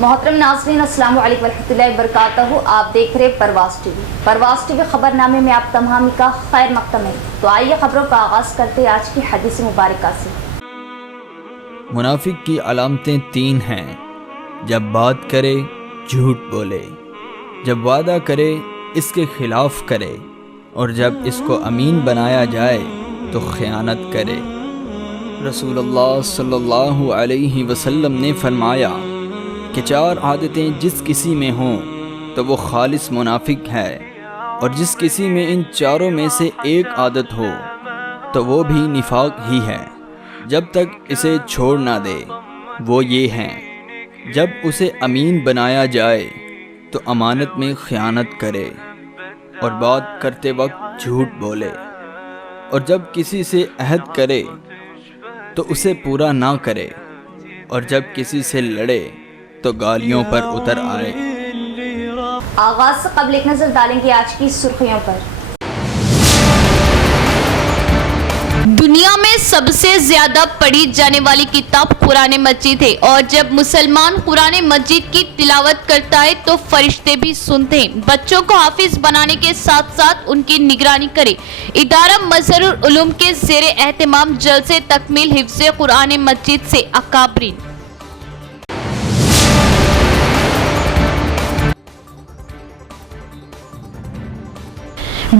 محترم ناظرین السلام علیکم ورحمۃ اللہ وبرکاتہ. آپ دیکھ رہے پرواز ٹی وی خبر نامے میں آپ تمام کا خیر مقدم ہے. تو آئیے خبروں کا آغاز کرتے ہیں آج کی حدیث مبارکہ سے. منافق کی علامتیں 3 ہیں. جب بات کرے جھوٹ بولے، جب وعدہ کرے اس کے خلاف کرے، اور جب اس کو امین بنایا جائے تو خیانت کرے. رسول اللہ صلی اللہ علیہ وسلم نے فرمایا کہ 4 عادتیں جس کسی میں ہوں تو وہ خالص منافق ہے، اور جس کسی میں ان 4 میں سے ایک عادت ہو تو وہ بھی نفاق ہی ہے جب تک اسے چھوڑ نہ دے. وہ یہ ہیں: جب اسے امین بنایا جائے تو امانت میں خیانت کرے اور بات کرتے وقت جھوٹ بولے، اور جب کسی سے عہد کرے تو اسے پورا نہ کرے، اور جب کسی سے لڑے تو گالیوں پر اتر آئے. آغاز سے قبل ایک نظر ڈالیں گے آج کی سرخیوں پر. دنیا میں سب سے زیادہ پڑھی جانے والی کتاب قرآن مجید ہے، اور جب مسلمان قرآن مجید کی تلاوت کرتا ہے تو فرشتے بھی سنتے ہیں. بچوں کو حافظ بنانے کے ساتھ ساتھ ان کی نگرانی کرے. ادارہ مظہر العلوم کے زیر اہتمام جلسے تکمیل حفظ قرآن مجید سے اکابرین.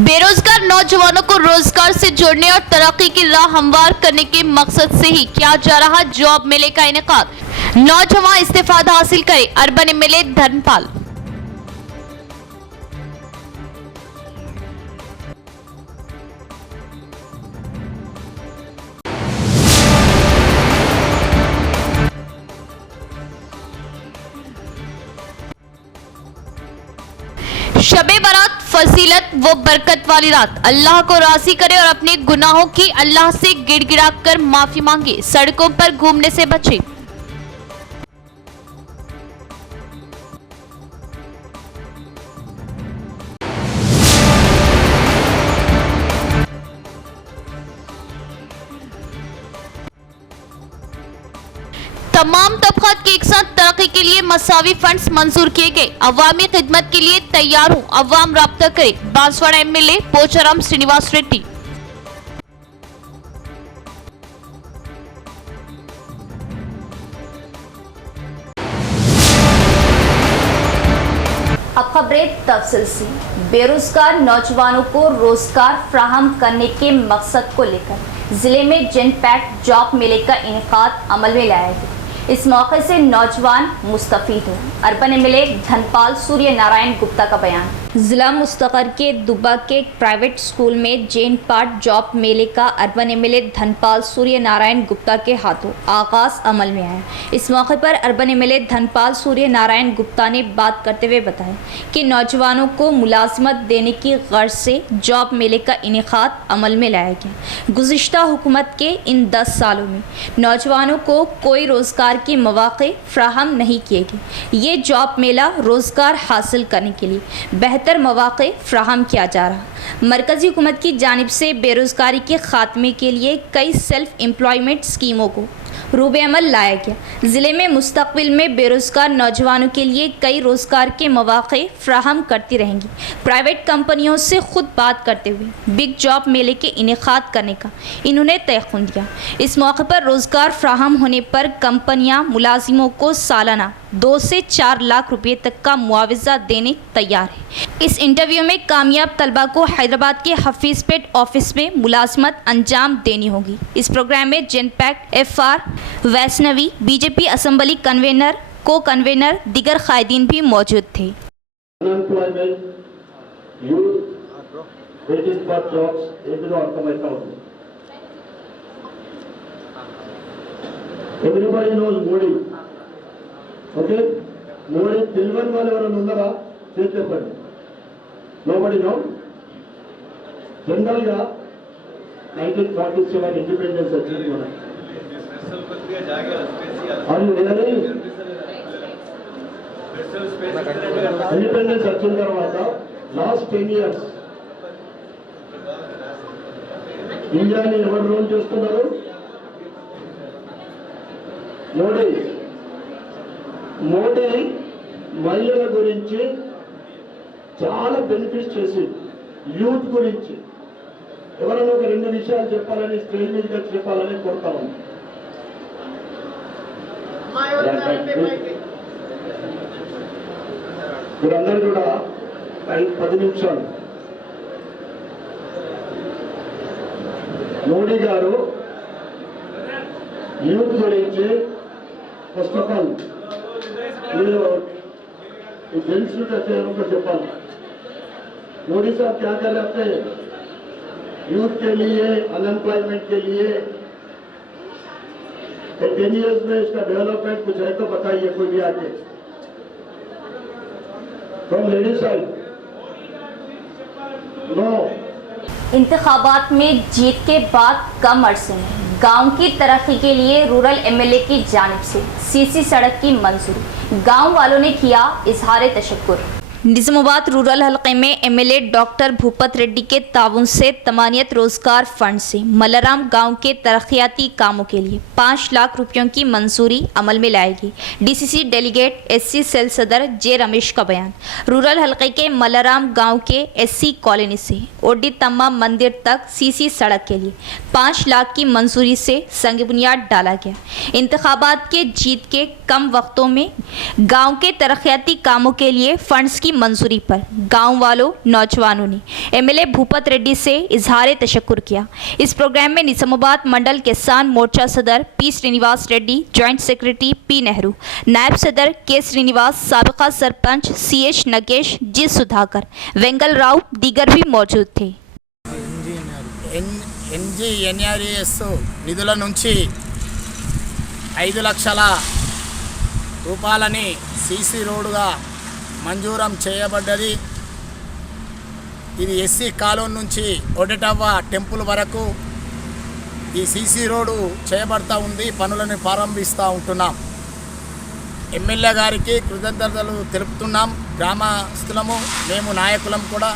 بے روزگار نوجوانوں کو روزگار سے جوڑنے اور ترقی کی راہ ہموار کرنے کے مقصد سے ہی کیا جا رہا جاب میلے کا انعقاد. نوجوان استفادہ حاصل کرے. Urban M L A Dhanpal. Shab Barat فضیلت و برکت والی رات. اللہ کو راضی کرے اور اپنے گناہوں کی اللہ سے گڑ گڑا کر معافی مانگے. سڑکوں پر گھومنے سے بچے. تمام طبقات کی یکساں ترقی کے لیے مساوی فنڈز منظور کیے گئے. عوامی خدمت کے لیے تیار ہوں. عوام رابطہ کرے. Banswada M L A Pocharam Srinivas Reddy. اب خبریں تفصیل سے. بے روزگار نوجوانوں کو روزگار فراہم کرنے کے مقصد کو لے کر ضلع میں جن پیکٹ جاب میلے کا انعقاد عمل میں لایا گیا. اس موقع سے نوجوان مستفید ہوں. Urban M L A Dhanpal سوریہ نارائن گپتا کا بیان. ضلع مستقر کے دبا کے پرائیویٹ اسکول میں جین پارٹ جاب میلے کا urban M L A Dhanpal سوریہ نارائن گپتا کے ہاتھوں آغاز عمل میں آیا. اس موقع پر urban M L A Dhanpal سوریہ نارائن گپتا نے بات کرتے ہوئے بتایا کہ نوجوانوں کو ملازمت دینے کی غرض سے جاب میلے کا انعقاد عمل میں لایا گیا. گزشتہ حکومت کے ان 10 سالوں میں نوجوانوں کو کوئی روزگار کے مواقع فراہم نہیں کیے گئے. یہ جاب میلہ روزگار حاصل کرنے کے لیے بہتر مواقع فراہم کیا جا رہا. مرکزی حکومت کی جانب سے بے روزگاری کے خاتمے کے لیے کئی سیلف امپلائمنٹ اسکیموں کو روب عمل لایا گیا. ضلع میں مستقبل میں بے روزگار نوجوانوں کے لیے کئی روزگار کے مواقع فراہم کرتی رہیں گی. پرائیویٹ کمپنیوں سے خود بات کرتے ہوئے بگ جاب میلے کے انعقاد کرنے کا انہوں نے تیقن دیا. اس موقع پر روزگار فراہم ہونے پر کمپنیاں ملازموں کو سالانہ 2 سے 4 لاکھ روپے تک کا معاوضہ دینے تیار ہے. اس انٹرویو میں کامیاب طلبہ کو حیدرآباد کے حفیظ پیٹ آفس میں ملازمت انجام دینی ہوگی. اس پروگرام میں جن packet F R Vaishnavi B J P assembly convener کو کنوینر دیگر قائدین بھی موجود تھے. Everybody knows Modi. Okay? Modi Tilvan wale ఎవరైనా ఉన్నారా? చేసి చెప్పండి. Nobody know? జనరల్గా 1947 ఇండిపెండెన్స్ వచ్చింది మన. అది వేరే ఇండిపెండెన్స్ వచ్చిన తర్వాత లాస్ట్ 10 years ఇండియాని ఎవరు రూల్ చేస్తున్నారు? మోడీ. మోడీ మహిళల గురించి చాలా బెనిఫిట్స్ చేసి యూత్ గురించి ఎవరైనా ఒక 2 విషయాలు చెప్పాలని స్టేజ్ మీదకి వచ్చి చెప్పాలని కోరుతా ఉన్నాను. మీరందరూ కూడా 10 నిమిషాలు. మోడీ గారు యూత్ గురించి ఫస్ట్ ఆఫ్ ఆల్ మీరు जेंट्स का चेहरों को చెప్పాలి. मोदी साहब क्या कर रहे हैं यूथ के लिए, अनएम्प्लॉयमेंट के लिए 10 इयर्स में इसका डेवलपमेंट कुछ है तो बताइए कोई भी आके फ्रॉम लेडीज साइड. नो. इंतखाबात में जीत के बाद कम अरसे में गांव की तरक्की के लिए रूरल एमएलए की जानिब से सीसी सड़क की मंजूरी, गांव वालों ने किया इजहार तशक्कुर. निजामाबाद रूरल हलके में एमएलए डॉक्टर भूपत रेड्डी के ताउन से तमानियत रोजगार फंड से मल्लाराम गांव के तरक्याती कामों के लिए 5 लाख रुपयों की मंजूरी अमल में लाएगी. डीसीसी डेलीगेट एससी सेल सदर जे रमेश का बयान. रूरल हलके के मल्लाराम गांव के एससी कॉलोनी से ओडी तम्मा मंदिर तक सीसी सड़क के लिए 5 लाख की मंजूरी से संग बुनियाद डाला गया. इंतखाबात के जीत के कम वक्तों में गांव के तरक्याती कामों के लिए फंड्स की मंजूरी पर गांव वालों, नौजवानों ने एमएलए भूपत रेड्डी से इजहार तशक्कुर किया. इस प्रोग्राम में निजामाबाद मंडल किसान मोर्चा सदर P Srinivas Reddy, joint secretary P Nehru, नायब सदर के श्रीनिवास, साबिका सरपंच CH नगेश, जी सुधाकर, वेंगल राव दीगर भी मौजूद थे. NGNRES నిధుల నుంచి 5 లక్షల రూపాయలని సీసీ రోడ్డుగా మంజూరం చేయబడ్డది. ఇది ఎస్సీ కాలనీ నుంచి ఒడెటవ్వ టెంపుల్ వరకు ఈ సీసీ రోడ్డు చేయబడతా ఉంది. పనులను ప్రారంభిస్తూ ఉంటున్నాం. ఎమ్మెల్యే గారికి కృతజ్ఞతలు తెలుపుతున్నాం. గ్రామస్తులము మేము నాయకులం కూడా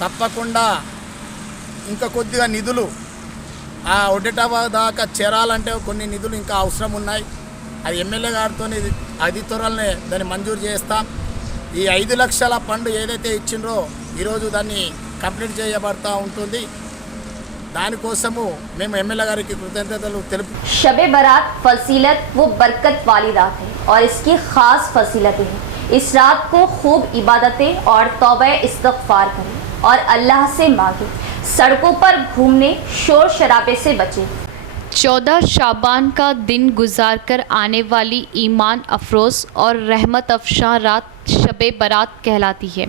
తప్పకుండా ఇంకా కొద్దిగా నిధులు ఆ ఒడెటవ్వ దాకా చేరాలంటే కొన్ని నిధులు ఇంకా అవసరం ఉన్నాయి. అది ఎమ్మెల్యే గారితో అతి త్వరలోనే దాన్ని మంజూరు చేస్తాం. ఈ 5 లక్షల ఫండ్ ఏదైతే ఇచ్చిండ్రో ఈరోజు దాన్ని కంప్లీట్ చేయబడతా ఉంటుంది. దానికోసము మేము ఎమ్మెల్యే గారికి కృతజ్ఞతలు తెలుపు. शब बारात फजीलत वो बरकत वाली रात है और इसकी ख़ास फजीलतें हैं. इस रात को खूब इबादतें और तौबा इस्तग़फ़ार करें और अल्लाह से मांगे. सड़कों पर घूमने, शोर शराबे से बचें. 14 शाबान का दिन गुजारकर आने वाली ईमान अफरोज़ और रहमत अफशां रात शब बारात कहलाती है.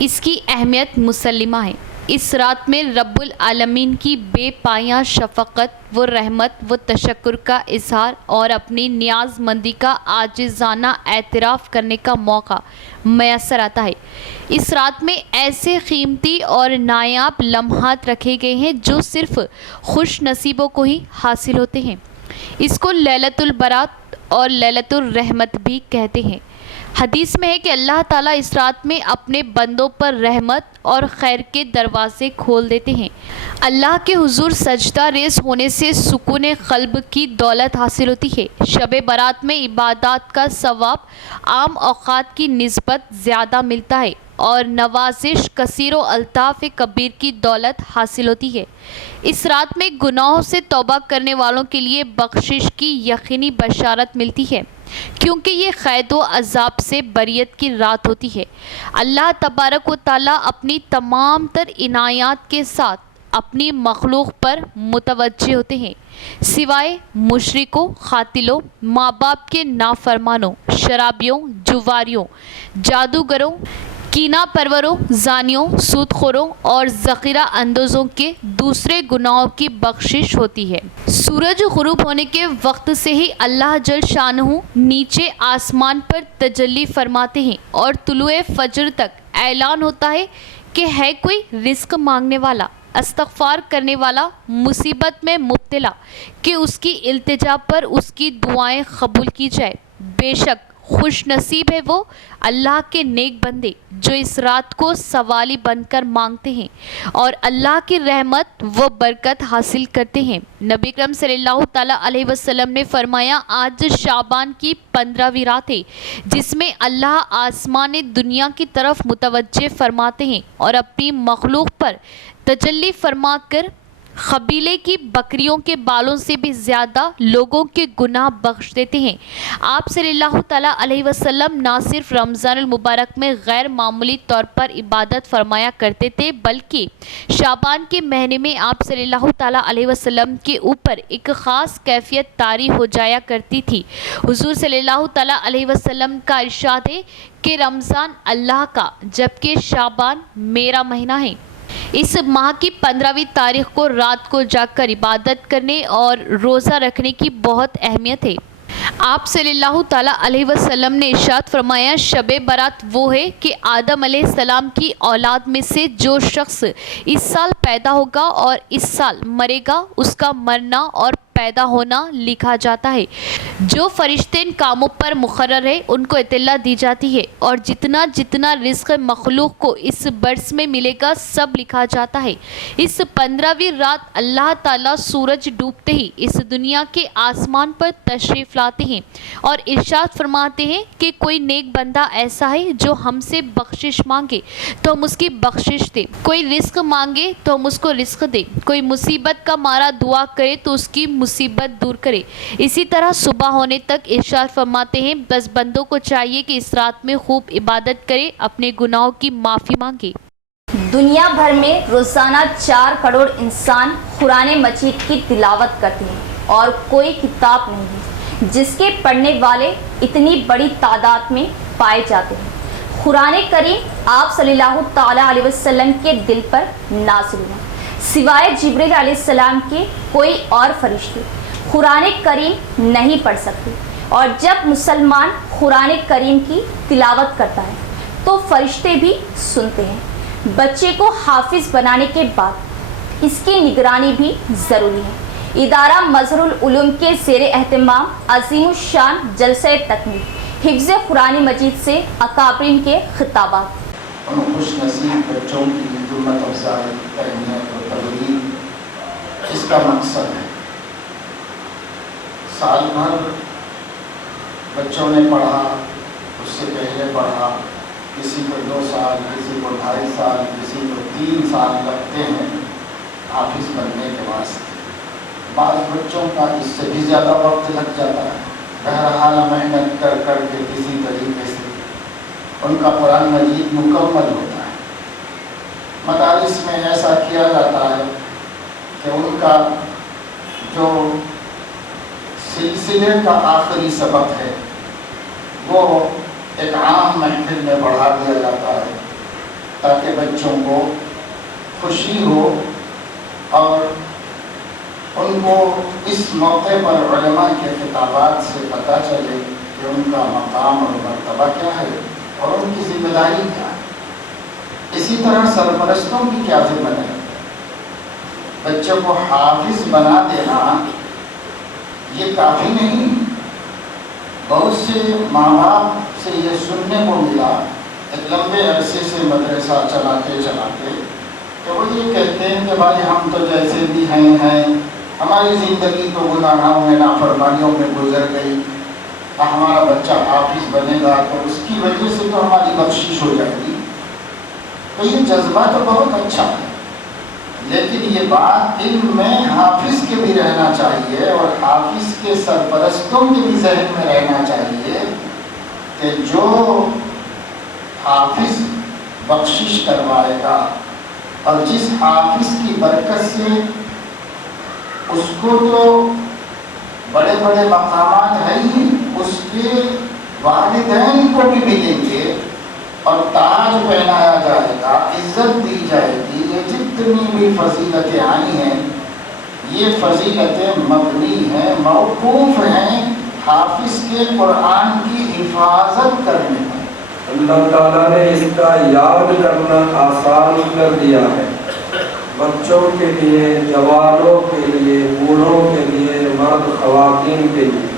इसकी अहमियत मुसल्लिमा है. इस रात में रब्बुल आलमीन की बेपायां शफ़क़त, वो रहमत, वो तशक्कुर का इजहार और अपनी नियाज़मंदी का आजिज़ाना एतराफ़ करने का मौका मैसर आता है. इस रात में ऐसे कीमती और नायाब लम्हात रखे गए हैं जो सिर्फ़ खुश नसीबों को ही हासिल होते हैं. इसको लैलतुल बारात और लैलतुल रहमत भी कहते हैं. हदीस में है कि अल्लाह ताला इस रात में अपने बंदों पर रहमत और खैर के दरवाज़े खोल देते हैं. अल्लाह के हुजूर सजदा रेज़ होने से सुकून क़ल्ब की दौलत हासिल होती है. शब बारात में इबादत का सवाब आम औक़ात की निस्बत ज़्यादा मिलता है और नवाजिश कसीर व अल्ताफ़ कबीर की दौलत हासिल होती है. इस रात में गुनाहों से तौबा करने वालों के लिए बख्शिश की यकीनी बशारत मिलती है, क्योंकि ये क़ैद व अज़ाब से बरियत की रात होती है. अल्लाह तबारक व ताला अपनी तमाम तर इनायात के साथ अपनी मखलूक पर मुतवज्जे होते हैं, सिवाय मुशरिकों, खातिलों, माँ बाप के नाफरमानों, शराबियों, जुवारियों, जादूगरों, कीना परवरों, जानियों, सूदखोरों और ज़ख़ीरा अंदोज़ों के दूसरे गुनाहों की बख्शिश होती है. सूरज गुरूब होने के वक्त से ही अल्लाह जल शानहू नीचे आसमान पर तजल्ली फरमाते हैं और तुलुए फजर तक ऐलान होता है कि है कोई रिस्क मांगने वाला, इस्तग़फ़ार करने वाला, मुसीबत में मुब्तला, कि उसकी इल्तिजा पर उसकी दुआएं कबूल की जाए. बेशक खुश नसीब है वो अल्लाह के नेक बंदे जो इस रात को सवाली बनकर मांगते हैं और अल्लाह की रहमत व बरकत हासिल करते हैं। नबी अकरम सल्लल्लाहु ताला अलैहि वसल्लम ने फरमाया, आज शाबान की 15वीं रात है जिसमें अल्लाह आसमान दुनिया की तरफ मुतवज्जे फरमाते हैं और अपनी मखलूक पर तजल्ली फरमाकर कबीले की बकरियों के बालों से भी ज़्यादा लोगों के गुनाह बख्श देते हैं। आप सल्लल्लाहु ताला अलैहि वसल्लम ना सिर्फ रमज़ानुल मुबारक में गैर मामूली तौर पर इबादत फरमाया करते थे, बल्कि शाबान के महीने में आप सल्लल्लाहु ताला अलैहि वसल्लम के ऊपर एक ख़ास कैफियत तारी हो जाया करती थी। हुज़ूर सल्लल्लाहु ताला अलैहि वसल्लम का इरशाद है कि रमज़ान अल्लाह का जबकि शाबान मेरा महीना है। इस माह की 15वीं तारीख को रात को जाकर इबादत करने और रोज़ा रखने की बहुत अहमियत है। आप सल्लल्लाहु ताला अलैहि वसल्लम ने इरशाद फरमाया, शब बारात वो है कि आदम अलैहिस्सलाम की औलाद में से जो शख्स इस साल पैदा होगा और इस साल मरेगा, उसका मरना और पैदा होना लिखा जाता है। जो फरिश्ते इन कामों पर मुकर्रर है उनको इत्तला दी जाती है और जितना जितना रिज़्क़ मखलूक को इस बरस में मिलेगा सब लिखा जाता है। इस 15वीं रात अल्लाह ताला सूरज डूबते ही इस दुनिया के आसमान पर तशरीफ़ लाते हैं और इरशाद फरमाते हैं कि कोई नेक बंदा ऐसा है जो हमसे बख्शिश मांगे तो हम उसकी बख्शिश दें, कोई रिज़्क़ मांगे तो हम उसको रिज़्क़ दें, कोई मुसीबत का मारा दुआ करे तो उसकी मुसीबत दूर करे। इसी तरह सुबह होने तक इरशाद फरमाते हैं, बस बंदों को चाहिए कि इस रात में खूब इबादत करे, अपने गुनाहों की माफ़ी मांगे। दुनिया भर में रोज़ाना 4 करोड़ इंसान कुरान मजीद की तिलावत करते हैं और कोई किताब नहीं है जिसके पढ़ने वाले इतनी बड़ी तादाद में पाए जाते हैं। कुरान करीम आप सल्लल्लाहु ताला अलैहि वसल्लम के दिल पर नाज़िल हुआ। सिवाय जिब्रील अलैहिस्सलाम के कोई और फरिश्ते कुरान करीम नहीं पढ़ सकते और जब मुसलमान कुरान करीम की तिलावत करता है तो फरिश्ते भी सुनते हैं। बच्चे को हाफिज बनाने के बाद इसकी निगरानी भी ज़रूरी है। इदारा मज़हरुल उलूम के ज़ेर एहतमाम अज़ीमुश्शान जलसे तकमील हिफ्ज़ कुरान मजीद से अकाबरीन के खिताबात। उन खुशनसीब बच्चों की हिम्मत अफजाई तहनीत और तबलीग, इसका मकसद है साल भर बच्चों ने पढ़ा, उससे पहले पढ़ा, किसी को 2 साल, किसी को 2.5 साल, किसी को 3 साल लगते हैं हाफिज बनने के वास्ते। बाद बच्चों का इससे भी ज़्यादा वक्त लग जाता है। बहरहाल मेहनत कर कर के किसी तरीके से उनका कुरान मजीद मुकम्मल होता है। मदारिस में ऐसा किया जाता है कि उनका जो सिलसिले का आखिरी सबक है वो एक आम महफिल में बढ़ा दिया जाता है ताकि बच्चों को खुशी हो और उनको इस मौके पर उलमा के खिताबात से पता चले कि उनका मकाम और मर्तबा क्या है और उनकी जिम्मेदारी क्या है। इसी तरह सरपरस्तों की क्या जिम्मेदारी, बच्चों को हाफिज बना देना ये काफ़ी नहीं। बहुत से माँ बाप से ये सुनने को मिला एक लंबे अरसे से मदरसा चलाते चलाते तो वो ये कहते हैं कि भाई हम तो जैसे भी हैं हमारी ज़िंदगी तो गुनाहों में नाफरमानियों में गुजर गई, हमारा बच्चा हाफिज बनेगा तो उसकी वजह से तो हमारी बख्शिश हो जाएगी। तो ये जज्बा तो बहुत अच्छा है, लेकिन ये बात इल्म में हाफिज के भी रहना चाहिए और हाफिज के सरपरस्तों के भी जहन में रहना चाहिए कि जो हाफिज बख्शिश करवाएगा और जिस हाफिज की बरकत से उसको तो बड़े बड़े मकामात हैं ही, उसके वालिदैन को भी मिलेंगे और ताज पहनाया जाएगा, इज्जत दी जाएगी। ये जितनी भी फजीलतें आई हैं ये फजीलतें मबनी हैं, मौकूफ़ हैं हाफिज के कुरान की हिफाजत करने पर। अल्लाह ताला ने इसका याद करना आसान कर दिया है, बच्चों के लिए, जवानों के लिए, बूढ़ों के लिए, मर्द ख़वातीन के लिए।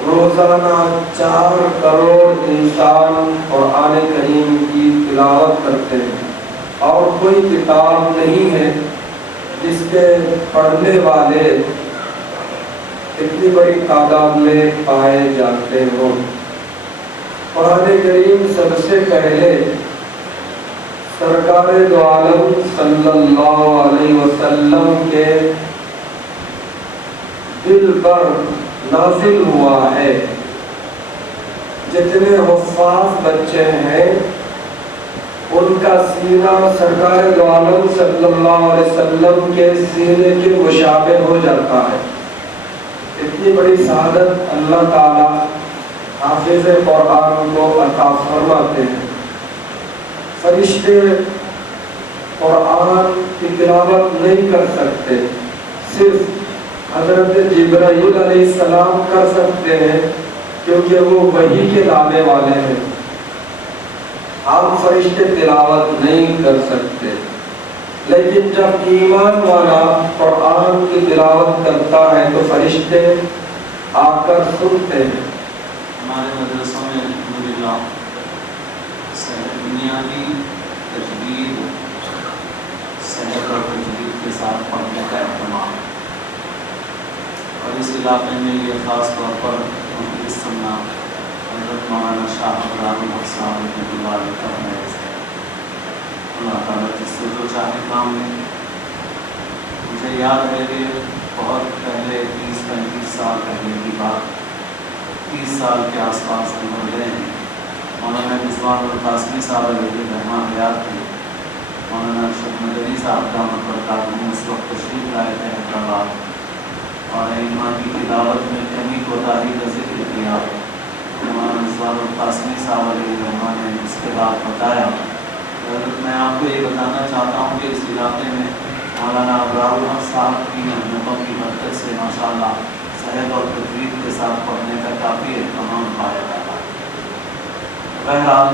रोजाना 4 करोड़ इंसान कुरान करीम की तिलावत करते हैं और कोई किताब नहीं है जिसके पढ़ने वाले इतनी बड़ी तादाद में पाए जाते हो। कुरान करीम सबसे पहले सरकार दो आलम सल्लल्लाहु अलैहि वसल्लम के दिल पर नाजिल हुआ है। जितने हुफ्फाज़ बच्चे हैं उनका सीना सरकार दो आलम सल्लल्लाहु अलैहि वसल्लम के सीने के मुशाबे हो जाता है। इतनी बड़ी शहादत अल्लाह ताला हाफिज़ कुरान को अता फरमाते हैं। फरिश्ते कुरान की तिलावत नहीं कर सकते, सिर्फ हज़रत जिब्राइल अलैहिस्सलाम कर सकते हैं क्योंकि वो वही के लाने वाले हैं। आम फरिश्ते तिलावत नहीं कर सकते। लेकिन जब ईमान वाला कुरान की तिलावत करता है तो फरिश्ते आकर सुनते हैं। हमारे मदरसों में अल्हम्दुलिल्लाह बुनियादी तजवीद सेहत और तजवीद के साथ पढ़ने का अहतमाम है और इस इलाके में ये ख़ास तौर पर इस सुनना हज़रत मौलाना शाह अब्रारुल हक साहब का है। अल्लाह ताला जिससे जो चाहे काम में। मुझे याद है कि बहुत पहले 30-35 साल पहले की बात, 30 साल के आसपास हम बढ़ गए हैं। मौलाना रिजवान कासमी साहब रहमान हयात थे। मौलाना अरशद मदनी साहब का मतलब उस वक्त तशरीफ लाए थे हैदराबाद और इमाम की तिलावत में कमी कोताही का जिक्र किया। मौलाना रिजवान कासमी साहब रहमान ने उसके बाद बताया। मैं आपको ये बताना चाहता हूँ कि इस इलाके में मौलाना अब्रारुल हक साहब की मेहनतों की बरकत से माशाअल्लाह सेहत और तजवीद के साथ पढ़ने का काफ़ी एहतमाम पाया जाता है। बहरहाल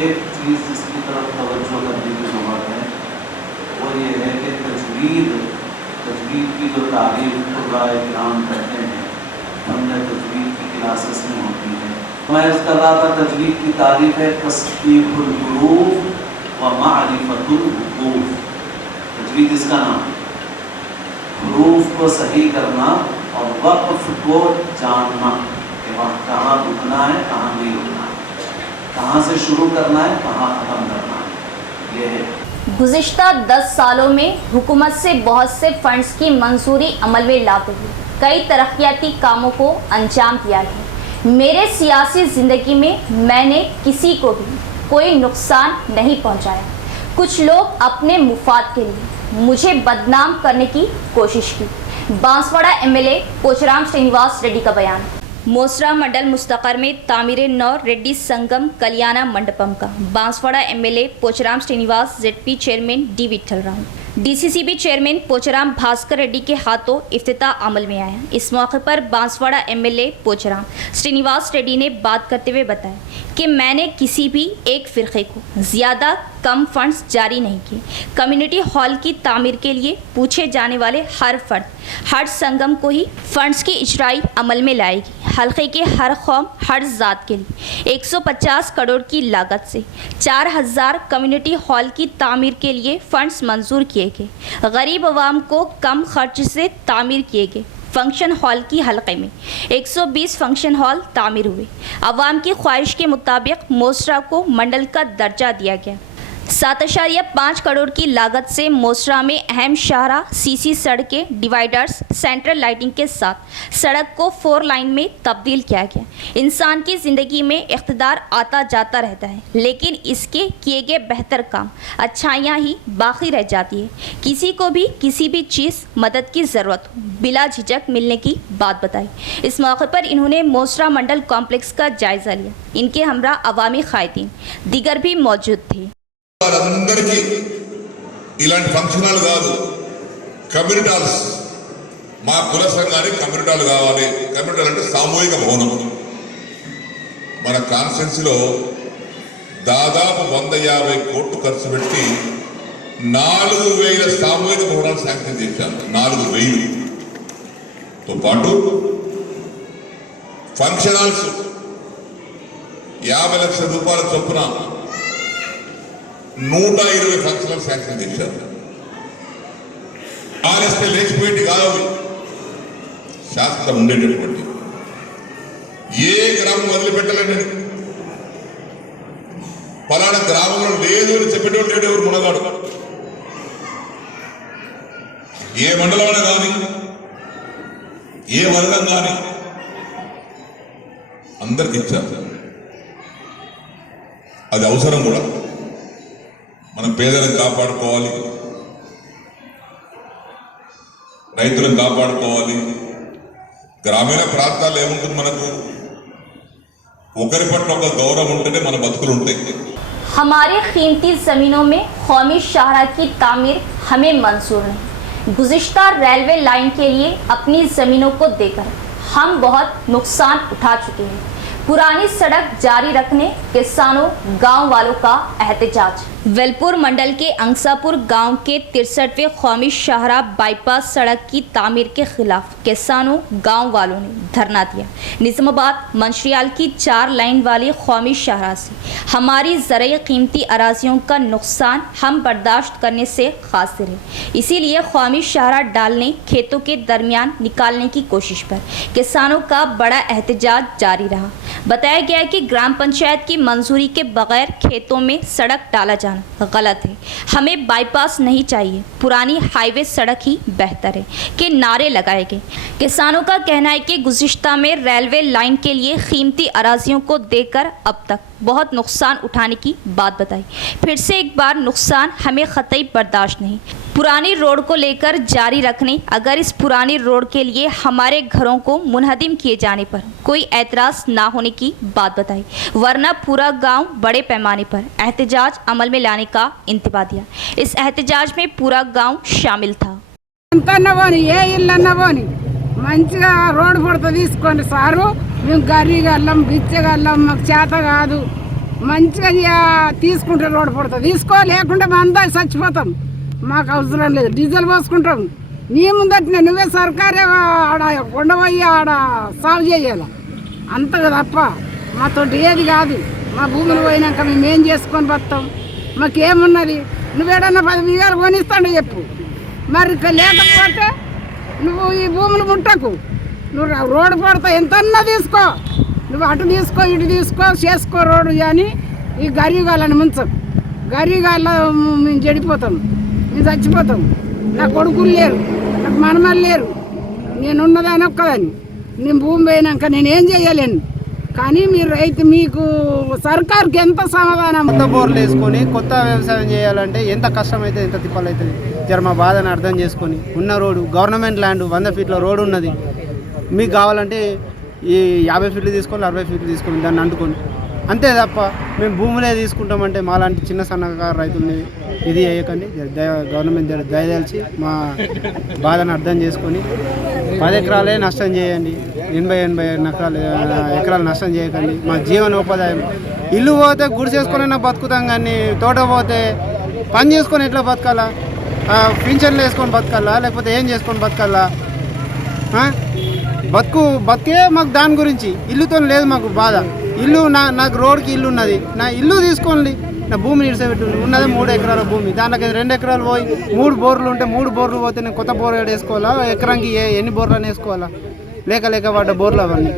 एक चीज़ जिसकी तरफ तवज्जो करने की ज़रूरत है वो ये है कि तजवीद की जो तारीफ खुदाए किराम करते हैं हमने तजवीद की क्लासेस में होती है। मैं इस कर रहा था तजवीद की तारीफ है तस्बीहुल हुरूफ व मारिफतुल वुकूफ। तजवीद इसका नाम है, हुरूफ को सही करना और वक़्फ़ को जानना कि वहाँ कहाँ रुकना है कहाँ नहीं रुकना है, कहाँ से शुरू करना है कहाँ ख़त्म करना है। ये है गुज़िश्ता 10 सालों में हुकूमत से बहुत से फंड्स की मंजूरी अमल में लाते हुए कई तरक्याती कामों को अंजाम दिया है। मेरे सियासी ज़िंदगी में मैंने किसी को भी कोई नुकसान नहीं पहुंचाया। कुछ लोग अपने मुफाद के लिए मुझे बदनाम करने की कोशिश की। बांसवाड़ा एमएलए पोचराम श्रीनिवास रेड्डी का बयान। मोसरा मंडल मुस्तकर में तामीर नौ रेड्डी संगम कल्याणा मंडपम का Banswada MLA Pocharam Srinivas ZP chairman D Vithal Ram DCCB chairman Pocharam Bhaskar Reddy के हाथों इफ्तिताह अमल में आया। इस मौके पर बांसवाड़ा एमएलए पोचराम श्रीनिवास रेड्डी ने बात करते हुए बताया कि मैंने किसी भी एक फ़िरक़े को ज़्यादा कम फंड्स जारी नहीं किए। कम्युनिटी हॉल की तामीर के लिए पूछे जाने वाले हर फर्द हर संगम को ही फंड्स की इजराई अमल में लाएगी। हल्के के हर कौम हर ज़ात के लिए 150 करोड़ की लागत से 4000 कम्युनिटी हॉल की तामीर के लिए फ़ंड्स मंजूर किए गए। गरीब आवाम को कम खर्च से तामीर किए गए। फंक्शन हॉल की हल्के में 120 फंक्शन हॉल तामीर हुए। आवाम की ख्वाहिश के मुताबिक मोसरा को मंडल का दर्जा दिया गया। 7.5 करोड़ की लागत से मोसरा में अहम शाहरा सीसी सड़कें, डिवाइडर्स, सेंट्रल लाइटिंग के साथ सड़क को 4 लाइन में तब्दील किया गया। इंसान की ज़िंदगी में इक़्तिदार आता जाता रहता है, लेकिन इसके किए गए बेहतर काम अच्छाइयाँ ही बाकी रह जाती है। किसी को भी किसी भी चीज़ मदद की ज़रूरत हो बिला झिझक मिलने की बात बताई। इस मौके पर इन्होंने मोसरा मंडल कॉम्प्लेक्स का जायज़ा लिया। इनके हमरा अवामी क़ायदीन दीगर भी मौजूद थे। వాళ్ళందరికీ ఇలాంటి ఫంక్షన్ హాల్ కాదు, కమ్యూనిటీ హాల్స్, మా కుల సంఘానికి కమ్యూనిటీ హాల్ కావాలి. కమ్యూనిటీ హాల్ అంటే సామూహిక భవనం. మన కాన్స్టిట్యున్సీలో దాదాపు 150 కోట్లు ఖర్చు పెట్టి 4000 సామూహిక భవనాలు శాంక్షన్ చేశారు. 4000తో పాటు ఫంక్షన్ హాల్స్ 50 లక్షల రూపాయల చొప్పున 120 ఫంక్షన్ హాల్స్ శాంక్షన్ చేశారు. ఆర్ఎస్పీ లేచిపోయింది కాదు, శాస్త్రం ఉండేటటువంటి ఏ గ్రామం వదిలిపెట్టలేని పలానా గ్రామంలో లేదు అని చెప్పేటోడు లేడు ఎవరు మునగాడు. ఏ మండలం కానీ ఏ వర్గం కానీ అందరికి ఇచ్చారు. అది అవసరం కూడా. మనం పేదలను కాపాడుకోవాలి, రైతులను కాపాడుకోవాలి. గ్రామీణ ప్రాంతాల్లో ఏముంటుంది, మనకు ఒకరి పట్ల ఒక గౌరవం ఉంటేనే మన బతుకులు ఉంటాయి. हमारे कीमती ज़मीनों में कौमी शाहरा की तामीर हमें मंजूर नहीं। गुज़िश्ता रेलवे लाइन के लिए अपनी ज़मीनों को देकर हम बहुत नुकसान उठा चुके हैं। पुरानी सड़क जारी रखने किसानों गांव वालों का एहतजाज। वेलपुर मंडल के अंसापुर गांव के 63वें कौमी शाहरा बाईपास सड़क की तामीर के खिलाफ किसानों गांव वालों ने धरना दिया। निजामाबाद मंशरियाल की 4 लाइन वाली कौमी शाहरा से हमारी ज़रूरी कीमती अराजियों का नुकसान हम बर्दाश्त करने से कासिर है। इसीलिए कौमी शाहरा डालने खेतों के दरमियान निकालने की कोशिश पर किसानों का बड़ा एहतजाज जारी रहा। बताया गया है कि ग्राम पंचायत की मंजूरी के बगैर खेतों में सड़क डाला जाना गलत है। हमें बाईपास नहीं चाहिए, पुरानी हाईवे सड़क ही बेहतर है के नारे लगाए गए। किसानों का कहना है कि गुज़िश्ता में रेलवे लाइन के लिए कीमती अराजियों को देकर अब तक बहुत नुकसान उठाने की बात बताई। फिर से एक बार नुकसान हमें ख़तई बर्दाश्त नहीं। पुरानी रोड को लेकर जारी रखने, अगर इस पुरानी रोड के लिए हमारे घरों को मुनहदिम किए जाने पर कोई एतराज़ ना होने की बात बताई, वरना पूरा गांव बड़े पैमाने पर एहतजाज अमल में लाने का इंतबा दिया। इस एहतजाज में पूरा गांव शामिल था। ఏ ఇల్లు అన్నబోని మంచిగా రోడ్ పొడత తీసుకోండి సారు, మేము గర్రీగల్లం బిచ్చగల్లం, మాకు చేత కాదు. మంచిగా తీసుకుంటే రోడ్ పొడత తీసుకో, లేకుంటే మా అంతా చచ్చిపోతాం. మాకు అవసరం లేదు, డీజిల్ పోసుకుంటాం. నీ ముందట్నే నువ్వే సర్కారే ఆడ కొండపోయి ఆడ సాగు చేయాలి అంత తప్ప మాతోటి ఏది కాదు. మా భూములు పోయినాక మేము ఏం చేసుకొని బతాం? మాకేమున్నది? నువ్వేడన్నా 10 బిగాలు కొనిస్తాడు చెప్పు. మరి లేకపోతే నువ్వు ఈ భూములు ముట్టకు, నువ్వు రోడ్డు పడతా ఎంతన్నా తీసుకో, నువ్వు అటు తీసుకో ఇటు తీసుకో చేసుకో రోడ్డు. కానీ ఈ గరీగాళ్ళని ముంచకు. గరీగాళ్ళ మేము చెడిపోతాం, మేము చచ్చిపోతాం. నా కొడుకులు లేరు, నాకు మనమలు లేరు, నేనున్నదాని ఒక్కదాన్ని. నేను భూమి పోయినాక నేనేం చేయలేను. కానీ మీరు రైతు మీకు సర్కార్కి ఎంత సమాధానం? కొత్త బోర్లు వేసుకొని కొత్త వ్యవసాయం చేయాలంటే ఎంత కష్టమైతే ఎంత తిప్పలవుతుంది. జర మా బాధను అర్థం చేసుకొని ఉన్న రోడ్డు గవర్నమెంట్ ల్యాండ్ 100 ఫీట్ల రోడ్డు ఉన్నది. మీకు కావాలంటే ఈ 50 ఫీట్లు తీసుకొని 60 ఫీట్లు తీసుకొని దాన్ని అంటుకొని అంతే తప్ప మేము భూములే తీసుకుంటామంటే మాలాంటి చిన్న సన్నకారు రైతుల్ని ఇది వేయకండి. గవర్నమెంట్ దయదలిచి మా బాధను అర్థం చేసుకొని 10 ఎకరాలే నష్టం చేయండి, 80 ఎకరాలు నష్టం చేయకండి. మా జీవనోపాధ్యాయం ఇల్లు పోతే గుడి చేసుకొని బతుకుతాం, కానీ తోట పోతే పని చేసుకొని ఎట్లా బతకాలా? పింఛన్లు వేసుకొని బతకాలా, లేకపోతే ఏం చేసుకొని బతకాలా? బతికే మాకు దాని గురించి. ఇల్లుతో లేదు మాకు బాధ. ఇల్లు నాకు రోడ్కి ఇల్లు ఉన్నది, నా ఇల్లు తీసుకోండి, నా భూమిని ఇడిసేపెట్టు. ఉన్నది 3 ఎకరాల భూమి, దాంట్లోకి 2 ఎకరాలు పోయి 3 బోర్లు ఉంటే 3 బోర్లు పోతే నేను కొత్త బోర్ వేసుకోవాలా? ఎకరానికి ఎన్ని బోర్లు వేసుకోవాలా? లేక పడ్డ బోర్లు అవన్నీ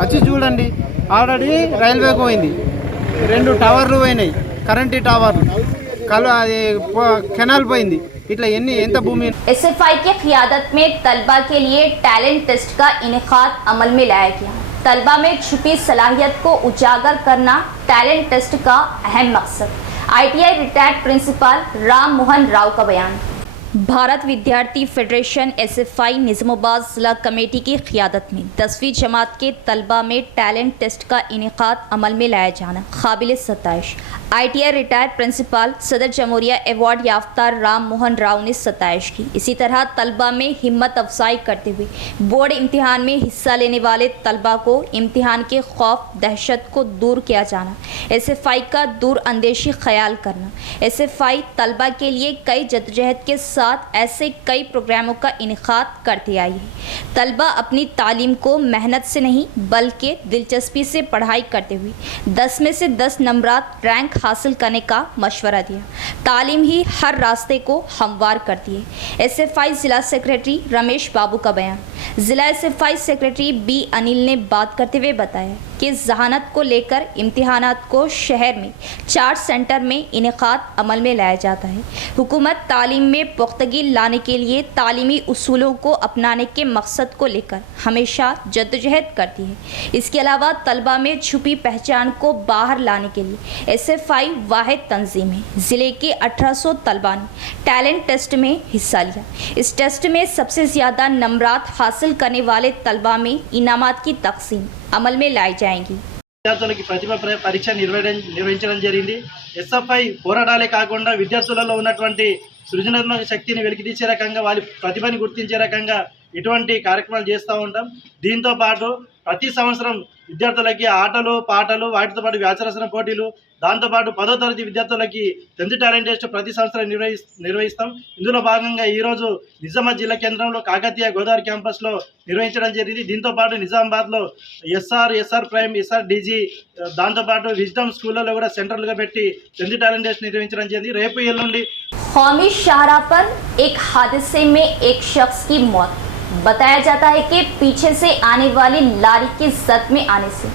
వచ్చి చూడండి. ఆల్రెడీ రైల్వేకి పోయింది, 2 టవర్లు పోయినాయి, కరెంటు టవర్లు, అది కెనాల్ పోయింది. ఇట్లా ఎంత భూమి. SFI की क़ियादत में तलबा के लिए टैलेंट टेस्ट का इनेकाद अमल में लाया गया। तलबा में छुपी सलाहियत को उजागर करना टैलेंट टेस्ट का अहम मकसद। ITI retired principal Ram Mohan Rao का बयान। भारत विद्यार्थी फेडरेशन SFI निज़ामाबाद ज़िला कमेटी की क़ियादत में 10वीं जमात के तलबा में टैलेंट टेस्ट का इनेकाद अमल में लाया जाना काबिल सताइश। ITI रिटायर्ड प्रिंसिपल सदर जमहूरिया अवार्ड याफ्ता राम मोहन राव ने सताइश की। इसी तरह तलबा में हिम्मत अफजाई करते हुए बोर्ड इम्तिहान में हिस्सा लेने वाले तलबा को इम्तिहान के खौफ दहशत को दूर किया जाना, SFI का दूर अंदेशी ख्याल करना। SFI तलबा के लिए कई जद्दोजहद के साथ ऐसे कई प्रोग्रामों का इनेकाद करती आई है। तलबा अपनी तालीम को मेहनत से नहीं बल्कि दिलचस्पी से पढ़ाई करते हुए 10 में से 10 नंबरात रैंक हासिल करने का मशवरा दिया। तालीम ही हर रास्ते को हमवार करती है। SFI जिला सेक्रेटरी रमेश बाबू का बयान। जिला SFI सेक्रेटरी B अनिल ने बात करते हुए बताया कि जहानत को लेकर इम्तिहानात को शहर में 4 सेंटर में इनेकाद अमल में लाया जाता है। हुकूमत तालीम में पुख्तगी लाने के लिए तालीमी उसूलों को अपनाने के मकसद को लेकर हमेशा जद्दोजहद करती है। इसके अलावा तलबा में छुपी पहचान को बाहर लाने के लिए SFI वाहिद तंजीम है। ज़िले के 1800 तलबा ने टैलेंट टेस्ट में हिस्सा लिया। इस टेस्ट में सबसे ज़्यादा नंबरात हासिल करने वाले तलबा में इनामात की तकसीम अमल में लाई जाएंगी। విద్యార్థులకి ప్రతిభ పరీక్ష నిర్వహించడం జరిగింది. SFI పోరాటాలే కాకుండా విద్యార్థులలో ఉన్నటువంటి సృజనాత్మక శక్తిని వెలికితీసే రకంగా వాళ్ళ ప్రతిభని గుర్తించే రకంగా ఇటువంటి కార్యక్రమాలు చేస్తూ ఉంటాం. దీంతో పాటు ప్రతి సంవత్సరం విద్యార్థులకి ఆటలు పాటలు వాటితో పాటు వ్యాసరచన పోటీలు, దాంతోపాటు 10వ తరగతి విద్యార్థులకి 10th టాలెంట్ టెస్ట్ ప్రతి సంవత్సరం నిర్వహిస్తాం. ఇందులో భాగంగా ఈరోజు నిజామాబాద్ జిల్లా కేంద్రంలో కాకతీయ గోదావరి క్యాంపస్లో నిర్వహించడం జరిగింది. దీంతోపాటు నిజామాబాద్లో ఎస్ఆర్ ప్రైమ్, ఎస్ఆర్ డీజీ, దాంతోపాటు విజ్డమ్ స్కూళ్ళలో కూడా సెంటర్లుగా పెట్టి 10th టాలెంట్ టెస్ట్ నిర్వహించడం జరిగింది. రేపు ఎల్లుండి कौमी शाहराह पर एक हादसे में एक शख्स की मौत। बताया जाता है कि पीछे से आने वाली लारी की जद में आने से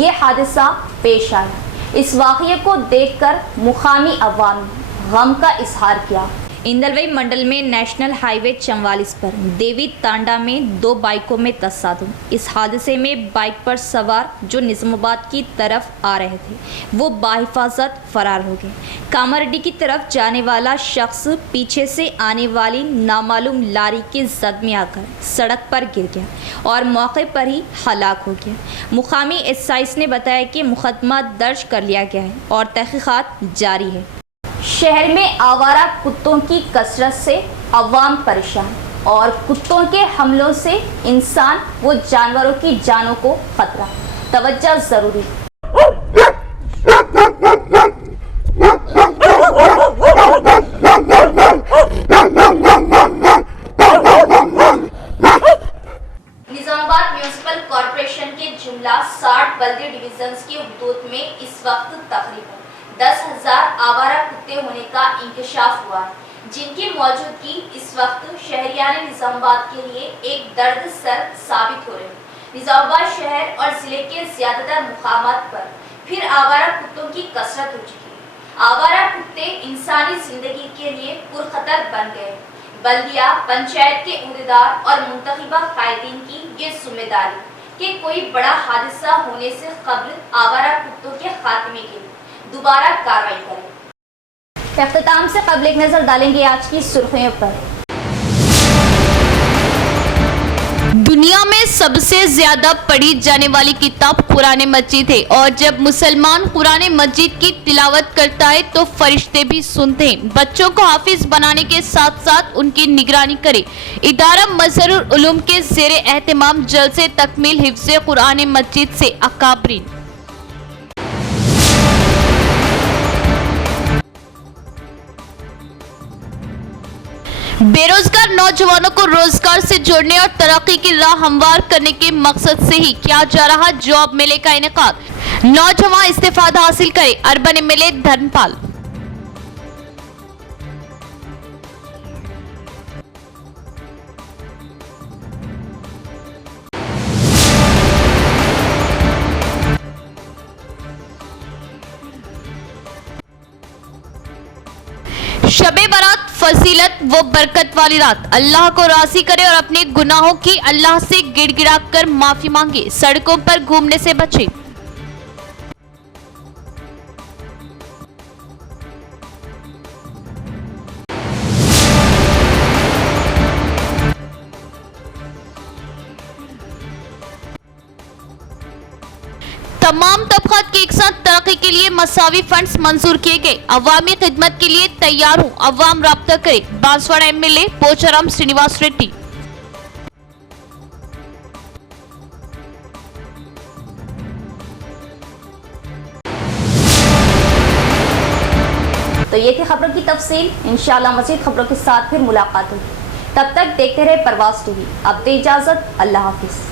ये हादसा पेश आया। इस वाक़ये को देखकर मुकामी अवाम ने गम का इजहार किया। इंदलवई मंडल में नेशनल हाईवे 44 पर देवी तांडा में 2 बाइकों में तसादुम। इस हादसे में बाइक पर सवार जो निज़ामाबाद की तरफ आ रहे थे वो बाहिफाजत फरार हो गए। कामारेड्डी की तरफ जाने वाला शख्स पीछे से आने वाली नामालूम लारी की जद में आकर सड़क पर गिर गया और मौके पर ही हलाक हो गया। मुकामी SIs ने बताया कि मुकदमा दर्ज कर लिया गया है और तहकीकात जारी है। शहर में आवारा कुत्तों की कसरत से अवाम परेशान और कुत्तों के हमलों से इंसान व जानवरों की जानों को खतरा। तवज्जो जरूरी। निजामाबाद म्यूनिसिपल कॉरपोरेशन के जुमला 60 बल्दी डिविजन्स की हदूद में इस वक्त तकरीबन 10,000 आवारा कुत्ते होने का इंकशाफ हुआ है, जिनकी मौजूदगी इस वक्त शहरियान निजामाबाद के लिए एक दर्द सर साबित हो रही है। निजामाबाद शहर और जिले के ज्यादातर मुकामात पर फिर आवारा कुत्तों की कसरत हो चुकी है। आवारा कुत्ते इंसानी जिंदगी के लिए पुरखतर बन गए। बल्दिया, पंचायत के उहदेदार और मुंतखबा कायदीन की ये जिम्मेदारी कि कोई बड़ा हादसा होने से कबल आवारा कुत्तों के खात्मे के लिए दोबारा कार्रवाई करें। इख्तिताम से कबल एक नजर डालेंगे आज की सुर्खियों पर। दुनिया में सबसे ज्यादा पढ़ी जाने वाली किताब कुरान मजीद है और जब मुसलमान कुरान मजीद की तिलावत करता है तो फरिश्ते भी सुनते हैं। बच्चों को हाफिज बनाने के साथ साथ उनकी निगरानी करे। इदारा मजहरुल उलूम के ज़ेरे एहतमाम जलसे तकमील हिफ्ज़े कुरान मजीद से अकाबरीन। बेरोजगार नौजवानों को रोजगार से जोड़ने और तरक्की की राह हमवार करने के मकसद से ही किया जा रहा जॉब मेले का इनेकाद। नौजवान इस्तेफादा हासिल करे। Urban MLA Dharmpal. शबे बारात फजीलत वो बरकत वाली रात। अल्लाह को राजी करे और अपने गुनाहों की अल्लाह से गिड़गिड़ा कर माफी मांगे। सड़कों पर घूमने से बचे। तमाम तबकात की एक साथ तरक्की के लिए मसावी फंड्स मंजूर किए गए। अवामी खिदमत के लिए तैयार हूँ, अवाम राब्ता करे। बांसवाड़ा एमएलए पोचाराम श्रीनिवास रेड्डी। तो ये थी खबरों की तफसील। इंशाअल्लाह मज़ीद खबरों के साथ फिर मुलाकात होगी। तब तक देखते रहे परवाज़ टीवी। अब दे इजाज़त, अल्लाह हाफिज़।